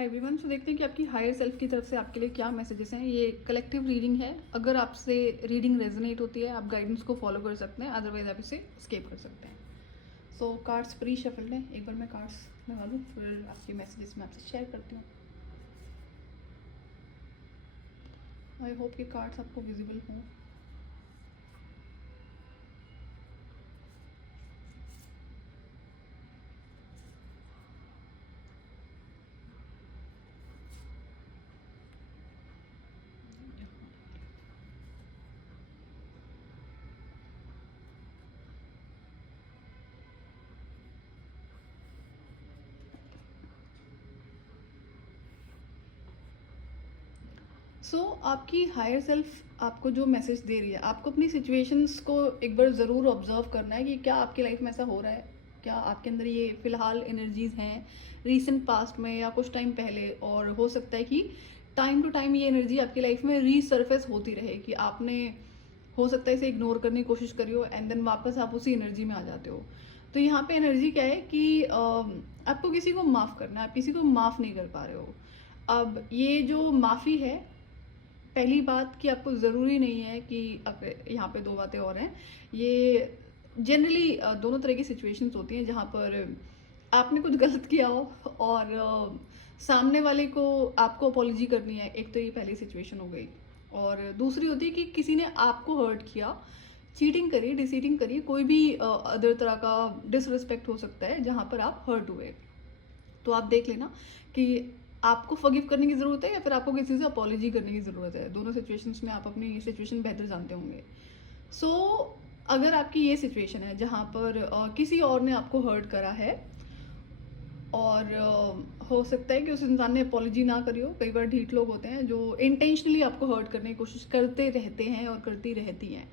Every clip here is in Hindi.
Hi everyone. सो देखते हैं कि आपकी हायर सेल्फ की तरफ से आपके लिए क्या मैसेजेस हैं। ये कलेक्टिव रीडिंग है। अगर आपसे रीडिंग रेजोनेट होती है आप गाइडेंस को फॉलो कर सकते हैं, अदरवाइज आप इसे स्किप कर सकते हैं। सो कार्ड्स प्री शफल्ड हैं, एक बार मैं कार्ड्स लगा दूँ फिर आपके मैसेजेस मैं आपसे शेयर करती हूँ। आई होप कि कार्ड्स आपको विजिबल हों। आपकी हायर सेल्फ आपको जो मैसेज दे रही है, आपको अपनी सिचुएशंस को एक बार ज़रूर ऑब्जर्व करना है कि क्या आपकी लाइफ में ऐसा हो रहा है, क्या आपके अंदर ये फ़िलहाल एनर्जीज़ हैं रीसेंट पास्ट में या कुछ टाइम पहले। और हो सकता है कि टाइम टू टाइम ये एनर्जी आपकी लाइफ में रीसर्फेस होती रहे, कि आपने हो सकता है इसे इग्नोर करने की कोशिश करी हो एंड देन वापस आप उसी एनर्जी में आ जाते हो। तो यहाँ पे एनर्जी क्या है कि आपको किसी को माफ़ करना है, आप किसी को माफ़ नहीं कर पा रहे हो। अब ये जो माफ़ी है, पहली बात कि आपको ज़रूरी नहीं है कि अब यहाँ पे दो बातें और हैं। ये जनरली दोनों तरह की सिचुएशंस होती हैं जहाँ पर आपने कुछ गलत किया हो और सामने वाले को आपको अपॉलॉजी करनी है। एक तो ये पहली सिचुएशन हो गई, और दूसरी होती है कि किसी ने आपको हर्ट किया, चीटिंग करी, डिसीटिंग करी, कोई भी अदर तरह का डिसरिस्पेक्ट हो सकता है जहाँ पर आप हर्ट हुए। तो आप देख लेना कि आपको फॉरगिव करने की ज़रूरत है या फिर आपको किसी से अपॉलॉजी करने की ज़रूरत है। दोनों सिचुएशंस में आप अपनी सिचुएशन बेहतर जानते होंगे। सो अगर आपकी ये सिचुएशन है जहाँ पर किसी और ने आपको हर्ट करा है और हो सकता है कि उस इंसान ने अपॉलॉजी ना करी हो। कई बार ढीठ लोग होते हैं जो इंटेंशनली आपको हर्ट करने की कोशिश करते रहते हैं और करती रहती हैं।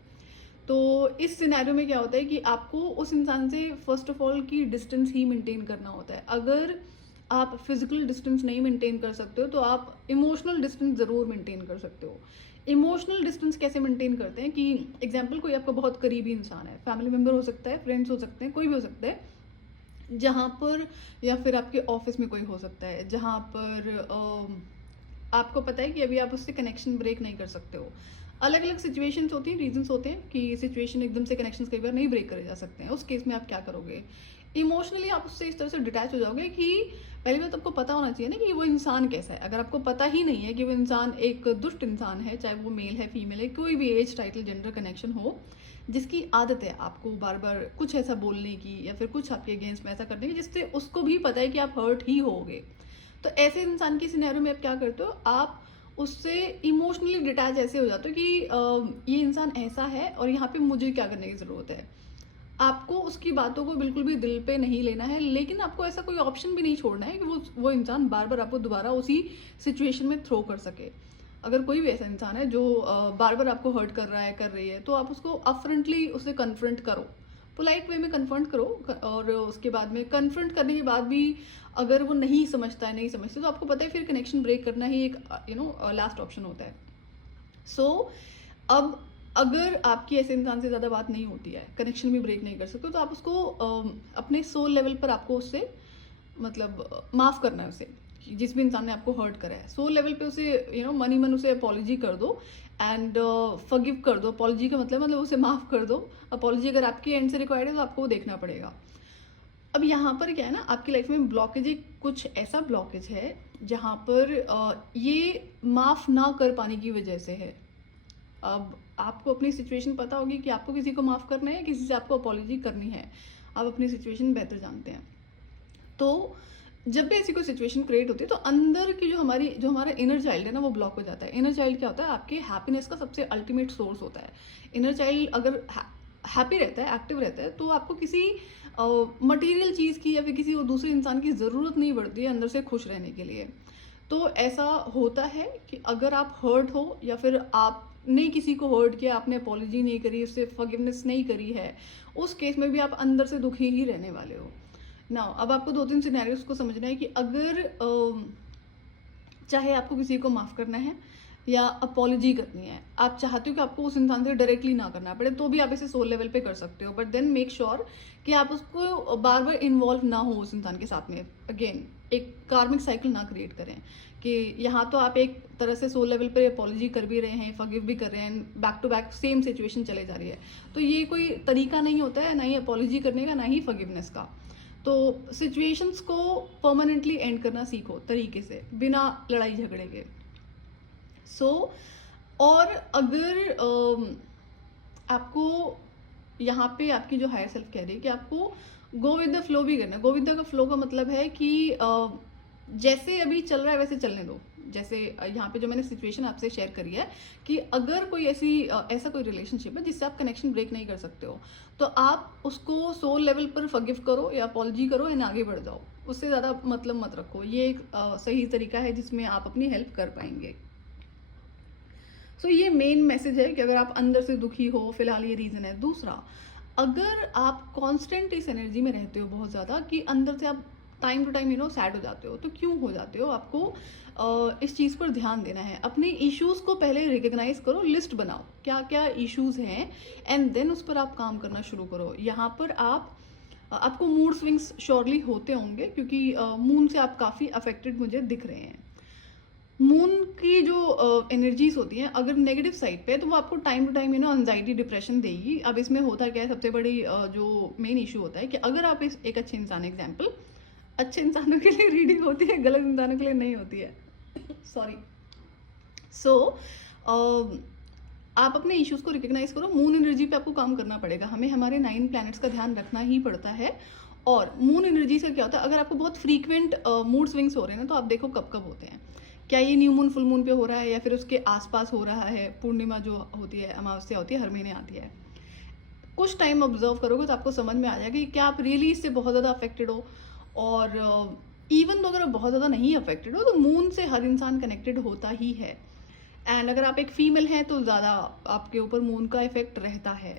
तो इस सिनेरियो में क्या होता है कि आपको उस इंसान से फर्स्ट ऑफ ऑल की डिस्टेंस ही मेंटेन करना होता है। अगर आप फिजिकल डिस्टेंस नहीं मेंटेन कर सकते हो तो आप इमोशनल डिस्टेंस ज़रूर मेंटेन कर सकते हो। इमोशनल डिस्टेंस कैसे मेंटेन करते हैं कि एग्जांपल कोई आपका बहुत करीबी इंसान है, फैमिली मेम्बर हो सकता है, फ्रेंड्स हो सकते हैं, कोई भी हो सकता है, जहाँ पर या फिर आपके ऑफिस में कोई हो सकता है जहाँ पर आपको पता है कि अभी आप उससे कनेक्शन ब्रेक नहीं कर सकते हो। अलग अलग सिचुएशंस होती हैं, रीजंस होते हैं कि सिचुएशन एकदम से कनेक्शंस कई बार नहीं ब्रेक करे जा सकते हैं। उस केस में आप क्या करोगे? इमोशनली आप उससे इस तरह से डिटैच हो जाओगे कि पहली बात आपको पता होना चाहिए ना कि वो इंसान कैसा है। अगर आपको पता ही नहीं है कि वो इंसान एक दुष्ट इंसान है, चाहे वो मेल है, फीमेल है, कोई भी एज, टाइटल, जेंडर कनेक्शन हो, जिसकी आदत है आपको बार बार कुछ ऐसा बोलने की या फिर कुछ आपके अगेंस्ट में ऐसा करने की जिससे उसको भी पता है कि आप हर्ट ही होगे, तो ऐसे इंसान की सिनेरियो में आप क्या करते हो? आप उससे इमोशनली डिटैच ऐसे हो जाते हो कि ये इंसान ऐसा है और यहाँ पे मुझे क्या करने की ज़रूरत है। आपको उसकी बातों को बिल्कुल भी दिल पे नहीं लेना है, लेकिन आपको ऐसा कोई ऑप्शन भी नहीं छोड़ना है कि वो इंसान बार बार आपको दोबारा उसी सिचुएशन में थ्रो कर सके। अगर कोई भी ऐसा इंसान है जो बार बार आपको हर्ट कर रहा है, कर रही है, तो आप उसको अपफ्रंटली उसे कन्फ्रंट करो, पोलाइट वे में कन्फ्रंट करो। और उसके बाद में कन्फ्रंट करने के बाद भी अगर वो नहीं समझता है, नहीं समझते, तो आपको पता है फिर कनेक्शन ब्रेक करना ही एक लास्ट ऑप्शन होता है। अब अगर आपकी ऐसे इंसान से ज़्यादा बात नहीं होती है, कनेक्शन भी ब्रेक नहीं कर सकते, तो आप उसको अपने सोल लेवल पर आपको उससे मतलब माफ़ करना है उसे। जिस भी इंसान ने आपको हर्ट करा है, सोल लेवल पे उसे मनी मन उसे अपॉलॉजी कर दो एंड फॉरगिव कर दो। अपॉलॉजी का मतलब उसे माफ़ कर दो। अपॉलॉजी अगर आपके एंड से रिक्वायर्ड है तो आपको वो देखना पड़ेगा। अब यहाँ पर क्या है ना, आपकी लाइफ में ब्लॉकेज एक कुछ ऐसा ब्लॉकेज है जहाँ पर ये माफ़ ना कर पाने की वजह से है। अब आपको अपनी सिचुएशन पता होगी कि आपको किसी को माफ़ करना है, किसी से आपको अपॉलॉजी करनी है। आप अपनी सिचुएशन बेहतर जानते हैं। तो जब भी ऐसी कोई सिचुएशन क्रिएट होती है तो अंदर की जो हमारा इनर चाइल्ड है ना, वो ब्लॉक हो जाता है। इनर चाइल्ड क्या होता है? आपके हैप्पीनेस का सबसे अल्टीमेट सोर्स होता है। इनर चाइल्ड अगर हैप्पी रहता है, एक्टिव रहता है, तो आपको किसी मटेरियल चीज़ की या फिर किसी और दूसरे इंसान की ज़रूरत नहीं पड़ती है अंदर से खुश रहने के लिए। तो ऐसा होता है कि अगर आप हर्ट हो या फिर आपने किसी को हर्ट किया, आपने अपॉलॉजी नहीं करी, उससे फॉरगिवनेस नहीं करी है, उस केस में भी आप अंदर से दुखी ही रहने वाले हो। नाउ अब आपको 2-3 सिनेरियोस को समझना है कि अगर चाहे आपको किसी को माफ़ करना है या अपॉलॉजी करनी है, आप चाहते हो कि आपको उस इंसान से डायरेक्टली ना करना पड़े, तो भी आप इसे सोल लेवल पे कर सकते हो। बट देन मेक श्योर कि आप उसको बार बार इन्वॉल्व ना हो उस इंसान के साथ में अगेन। एक कार्मिक साइकिल ना क्रिएट करें कि यहाँ तो आप एक तरह से सोल लेवल पे अपॉलॉजी कर भी रहे हैं, फॉरगिव भी कर रहे हैं, back to back same situation चले जा रही है। तो ये कोई तरीका नहीं होता है, ना ही अपॉलॉजी करने का, ना ही फॉरगिवनेस का। तो सिचुएशंस को परमानेंटली एंड करना सीखो तरीके से, बिना लड़ाई झगड़े के। और अगर आपको यहाँ पे आपकी जो हायर सेल्फ कह रही है कि आपको गो विद द फ्लो भी करना है। गो विद द फ्लो का मतलब है कि जैसे अभी चल रहा है वैसे चलने दो। जैसे यहाँ पे जो मैंने सिचुएशन आपसे शेयर करी है कि अगर कोई ऐसा कोई रिलेशनशिप है जिससे आप कनेक्शन ब्रेक नहीं कर सकते हो, तो आप उसको सोल लेवल पर फॉरगिव करो या अपॉलजी करो एंड आगे बढ़ जाओ। उससे ज़्यादा मतलब मत रखो। ये एक सही तरीका है जिसमें आप अपनी हेल्प कर पाएंगे। ये मेन मैसेज है कि अगर आप अंदर से दुखी हो, फिलहाल ये रीज़न है। दूसरा, अगर आप कांस्टेंट इस एनर्जी में रहते हो बहुत ज़्यादा कि अंदर से आप टाइम टू टाइम सैड हो जाते हो, तो क्यों हो जाते हो, आपको इस चीज़ पर ध्यान देना है। अपने इश्यूज़ को पहले रिकग्नाइज करो, लिस्ट बनाओ क्या क्या इश्यूज़ हैं, एंड देन उस पर आप काम करना शुरू करो। यहाँ पर आपको मूड स्विंग्स श्योरली होते होंगे क्योंकि मून से आप काफ़ी अफेक्टेड मुझे दिख रहे हैं। मून की जो एनर्जीज होती हैं, अगर नेगेटिव साइड पे है तो वो आपको time to time anxiety depression देगी। अब इसमें होता क्या है, सबसे बड़ी जो मेन इशू होता है कि अगर आप एक अच्छे इंसान, एग्जाम्पल अच्छे इंसानों के लिए रीडिंग होती है, गलत इंसानों के लिए नहीं होती है सॉरी। आप अपने इश्यूज को रिकग्नाइज करो। मून एनर्जी पे आपको काम करना पड़ेगा। हमें हमारे 9 प्लैनेट्स का ध्यान रखना ही पड़ता है। और मून एनर्जी से क्या होता है, अगर आपको बहुत फ्रीक्वेंट मूड स्विंग्स हो रहे हैं ना, तो आप देखो कब कब होते हैं। क्या ये न्यू मून फुल मून पे हो रहा है या फिर उसके आसपास हो रहा है। पूर्णिमा जो होती है, अमावस्या होती है, हर महीने आती है। कुछ टाइम ऑब्जर्व करोगे तो आपको समझ में आ जाएगा कि क्या आप रियली इससे बहुत ज़्यादा अफेक्टेड हो। और इवन तो अगर आप बहुत ज़्यादा नहीं अफेक्टेड हो, तो मून से हर इंसान कनेक्टेड होता ही है। एंड अगर आप एक फीमेल हैं तो ज़्यादा आपके ऊपर मून का इफेक्ट रहता है।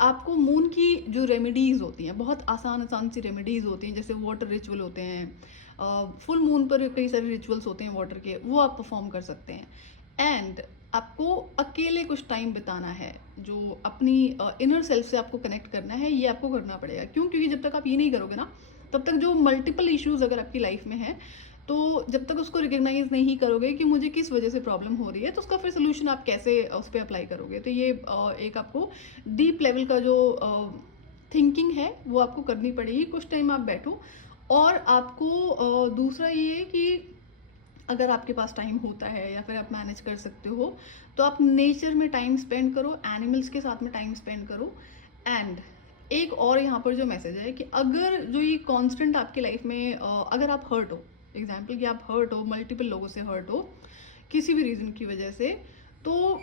आपको मून की जो रेमेडीज़ होती हैं, बहुत आसान आसान सी रेमेडीज़ होती हैं, जैसे वाटर रिचुअल होते हैं। फुल मून पर कई सारे रिचुअल्स होते हैं वाटर के, वो आप परफॉर्म कर सकते हैं। एंड आपको अकेले कुछ टाइम बिताना है, जो अपनी इनर सेल्फ से आपको कनेक्ट करना है, ये आपको करना पड़ेगा। क्यों? क्योंकि जब तक आप ये नहीं करोगे ना, तब तक जो मल्टीपल इश्यूज अगर आपकी लाइफ में है, तो जब तक उसको रिकग्नाइज नहीं करोगे कि मुझे किस वजह से प्रॉब्लम हो रही है, तो उसका फिर सोल्यूशन आप कैसे उस पर अप्लाई करोगे। तो ये एक आपको डीप लेवल का जो थिंकिंग है वो आपको करनी पड़ेगी। कुछ टाइम आप बैठो। और आपको दूसरा ये है कि अगर आपके पास टाइम होता है या फिर आप मैनेज कर सकते हो, तो आप नेचर में टाइम स्पेंड करो, एनिमल्स के साथ में टाइम स्पेंड करो। एंड एक और यहाँ पर जो मैसेज है कि अगर जो ये कांस्टेंट आपकी लाइफ में अगर आप हर्ट हो, एग्जाम्पल कि आप हर्ट हो, मल्टीपल लोगों से हर्ट हो किसी भी रीज़न की वजह से, तो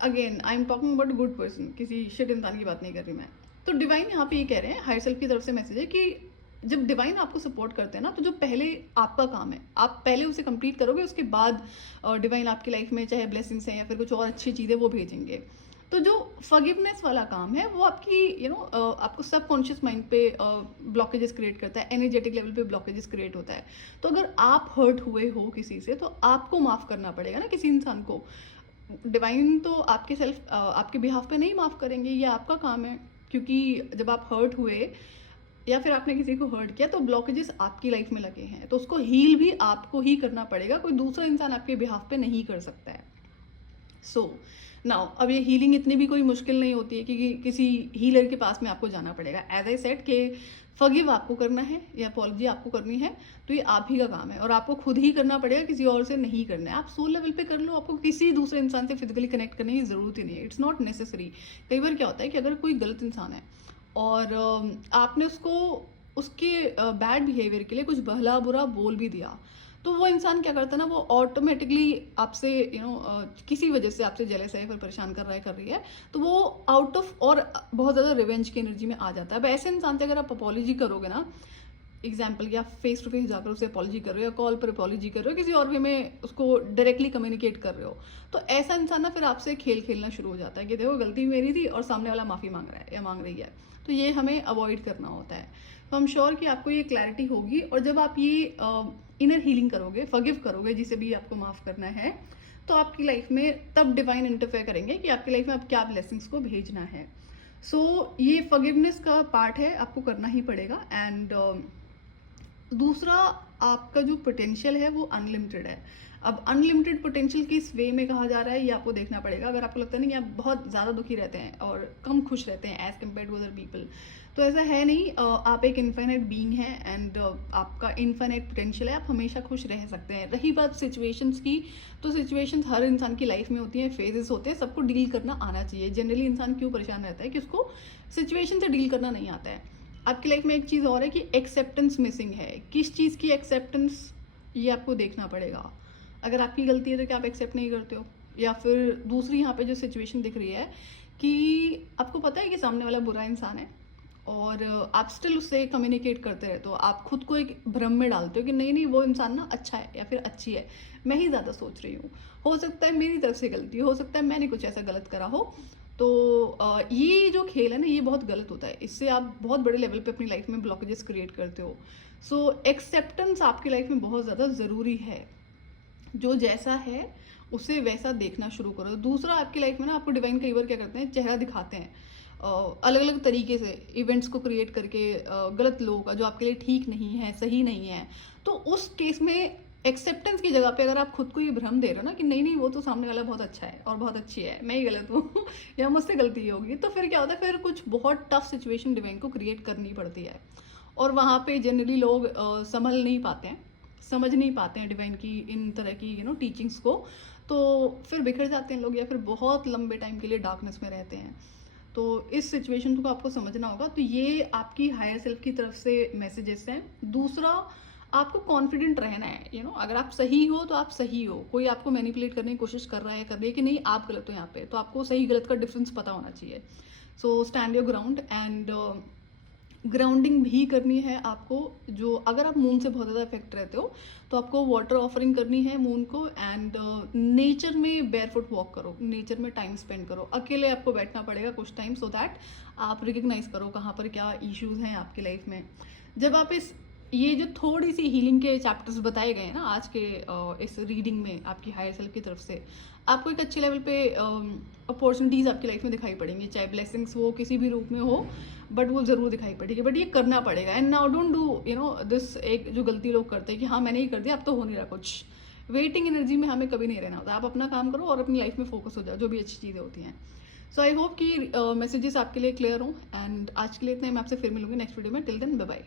again I am talking about good person, किसी शिट इंसान की बात नहीं कर रही मैं। तो डिवाइन यहाँ पे ये कह रहे हैं, हायर सेल्फ की तरफ से मैसेज है कि जब डिवाइन आपको सपोर्ट करते हैं ना, तो जो पहले आपका काम है आप पहले उसे कंप्लीट करोगे, उसके बाद डिवाइन आपकी लाइफ में चाहे ब्लेसिंग्स हैं या फिर कुछ और अच्छी चीज़ें वो भेजेंगे। तो जो फॉरगिवनेस वाला काम है वो आपकी आपको सबकॉन्शियस माइंड पे ब्लॉकेजेस क्रिएट करता है, एनर्जेटिक लेवल पे ब्लॉकेजेस क्रिएट होता है। तो अगर आप हर्ट हुए हो किसी से, तो आपको माफ़ करना पड़ेगा ना किसी इंसान को। डिवाइन तो आपके बिहाफ पे नहीं माफ़ करेंगे, ये आपका काम है। क्योंकि जब आप हर्ट हुए या फिर आपने किसी को हर्ट किया, तो ब्लॉकेजेस आपकी लाइफ में लगे हैं, तो उसको हील भी आपको ही करना पड़ेगा। कोई दूसरा इंसान आपके बिहाफ पे नहीं कर सकता है। नाउ अब ये हीलिंग इतनी भी कोई मुश्किल नहीं होती है कि किसी हीलर के पास में आपको जाना पड़ेगा। एज आई सेड कि फॉरगिव आपको करना है या अपॉलजी आपको करनी है, तो ये आप ही का काम है और आपको खुद ही करना पड़ेगा, किसी और से नहीं करना है। आप सोल लेवल पे कर लो, आपको किसी दूसरे इंसान से फिजिकली कनेक्ट करने की ज़रूरत ही नहीं है। It's not necessary. कई बार क्या होता है कि अगर कोई गलत इंसान है और आपने उसको उसके बैड बिहेवियर के लिए कुछ भला बुरा बोल भी दिया, तो वो इंसान क्या करता है ना, वो ऑटोमेटिकली आपसे किसी वजह से आपसे जेलस है, फिर परेशान कर रही है, तो वो आउट ऑफ और बहुत ज़्यादा रिवेंज की एनर्जी में आ जाता है। अब ऐसे इंसान से अगर आप अपॉलॉजी करोगे ना, एग्जाम्पल कि आप फेस टू फेस जाकर उसे अपॉलॉजी कर रहे हो या कॉल पर अपॉलॉजी कर रहे हो, किसी और वे में उसको डायरेक्टली कम्युनिकेट कर रहे हो, तो ऐसा इंसान ना फिर आपसे खेल खेलना शुरू हो जाता है कि देखो गलती मेरी थी और सामने वाला माफ़ी मांग रहा है या मांग रही है। तो ये हमें अवॉइड करना होता है। तो हम श्योर कि आपको ये क्लैरिटी होगी। और जब आप ये इनर हीलिंग करोगे, फॉरगिव करोगे जिसे भी आपको माफ़ करना है, तो आपकी लाइफ में तब डिवाइन इंटरफेयर करेंगे कि आपकी लाइफ में आप क्या ब्लेसिंग्स को भेजना है। ये फॉरगिवनेस का पार्ट है, आपको करना ही पड़ेगा। एंड दूसरा, आपका जो पोटेंशियल है वो अनलिमिटेड है। अब अनलिमिटेड पोटेंशियल किस वे में कहा जा रहा है ये आपको देखना पड़ेगा। अगर आपको लगता है ना कि आप बहुत ज़्यादा दुखी रहते हैं और कम खुश रहते हैं as compare to other people, तो ऐसा है नहीं। आप एक इनफाइनाइट बीइंग है एंड आपका इनफाइनाइट पोटेंशियल है, आप हमेशा खुश रह सकते हैं। रही बात सिचुएशंस की, तो सिचुएशंस हर इंसान की लाइफ में होती हैं, फेजेस होते हैं, सबको डील करना आना चाहिए। जनरली इंसान क्यों परेशान रहता है कि उसको सिचुएशन से डील करना नहीं आता है। आपकी लाइफ में एक चीज़ और है कि एक्सेप्टेंस मिसिंग है। किस चीज़ की एक्सेप्टेंस, ये आपको देखना पड़ेगा। अगर आपकी गलती है तो क्या आप एक्सेप्ट नहीं करते हो? या फिर दूसरी यहाँ पे जो सिचुएशन दिख रही है कि आपको पता है कि सामने वाला बुरा इंसान है और आप स्टिल उससे कम्युनिकेट करते रहते हो। आप खुद को एक भ्रम में डालते हो कि नहीं नहीं वो इंसान ना अच्छा है या फिर अच्छी है, मैं ही ज़्यादा सोच रही हूँ, हो सकता है मेरी तरफ से गलती हो सकता है मैंने कुछ ऐसा गलत करा हो। तो ये जो खेल है ना ये बहुत गलत होता है, इससे आप बहुत बड़े लेवल पे अपनी लाइफ में ब्लॉकेजेस क्रिएट करते हो। सो एक्सेप्टेंस आपकी लाइफ में बहुत ज़्यादा ज़रूरी है। जो जैसा है उसे वैसा देखना शुरू करो। दूसरा, आपकी लाइफ में ना आपको डिवाइन कई बार क्या करते हैं, चेहरा दिखाते हैं अलग अलग तरीके से, इवेंट्स को क्रिएट करके गलत लोगों का जो आपके लिए ठीक नहीं है, सही नहीं है। तो उस केस में एक्सेप्टेंस की जगह पे अगर आप खुद को ये भ्रम दे रहे हो ना कि नहीं नहीं वो तो सामने वाला बहुत अच्छा है और बहुत अच्छी है, मैं ही गलत हूँ या मुझसे गलती होगी, तो फिर क्या होता है, फिर कुछ बहुत टफ सिचुएशन डिवाइन को क्रिएट करनी पड़ती है। और वहाँ पे जनरली लोग समझ नहीं पाते हैं डिवाइन की इन तरह की टीचिंग्स को। तो फिर बिखर जाते हैं लोग या फिर बहुत लंबे टाइम के लिए डार्कनेस में रहते हैं। तो इस सिचुएशन को आपको समझना होगा। तो ये आपकी हायर सेल्फ की तरफ से मैसेजेस हैं। दूसरा, आपको कॉन्फिडेंट रहना है। अगर आप सही हो तो आप सही हो, कोई आपको मैनिपुलेट करने की कोशिश कर रहा है कर रही है कि नहीं आप गलत हो यहाँ पे, तो आपको सही गलत का डिफरेंस पता होना चाहिए। So stand your ground and grounding भी करनी है आपको। जो अगर आप मून से बहुत ज़्यादा इफेक्ट रहते हो तो आपको वाटर ऑफरिंग करनी है मून को। एंड नेचर में बेयरफुट वॉक करो, नेचर में टाइम स्पेंड करो, अकेले आपको बैठना पड़ेगा कुछ टाइम, सो दैट आप रिकग्नाइज करो कहाँ पर क्या इश्यूज हैं आपकी लाइफ में। जब आप ये जो थोड़ी सी हीलिंग के चैप्टर्स बताए गए हैं ना आज के इस रीडिंग में आपकी हायर सेल्फ की तरफ से, आपको एक अच्छे लेवल पे अपॉर्चुनिटीज़ आपकी लाइफ में दिखाई पड़ेंगी, चाहे ब्लेसिंग्स वो किसी भी रूप में हो, बट वो ज़रूर दिखाई पड़ेगी। बट ये करना पड़ेगा। And now don't do this, एक जो गलती लोग करते हैं कि हाँ मैंने ही कर दिया अब तो हो नहीं रहा कुछ। वेटिंग एनर्जी में हमें कभी नहीं रहना होता। आप अपना काम करो और अपनी लाइफ में फोकस हो जाओ, जो भी अच्छी चीज़ें होती हैं। सो आई होप कि मैसेजेस आपके लिए क्लियर हों। एंड आज के लिए इतना ही, मैं आपसे फिर मिलूंगी नेक्स्ट वीडियो में। Till then bye bye.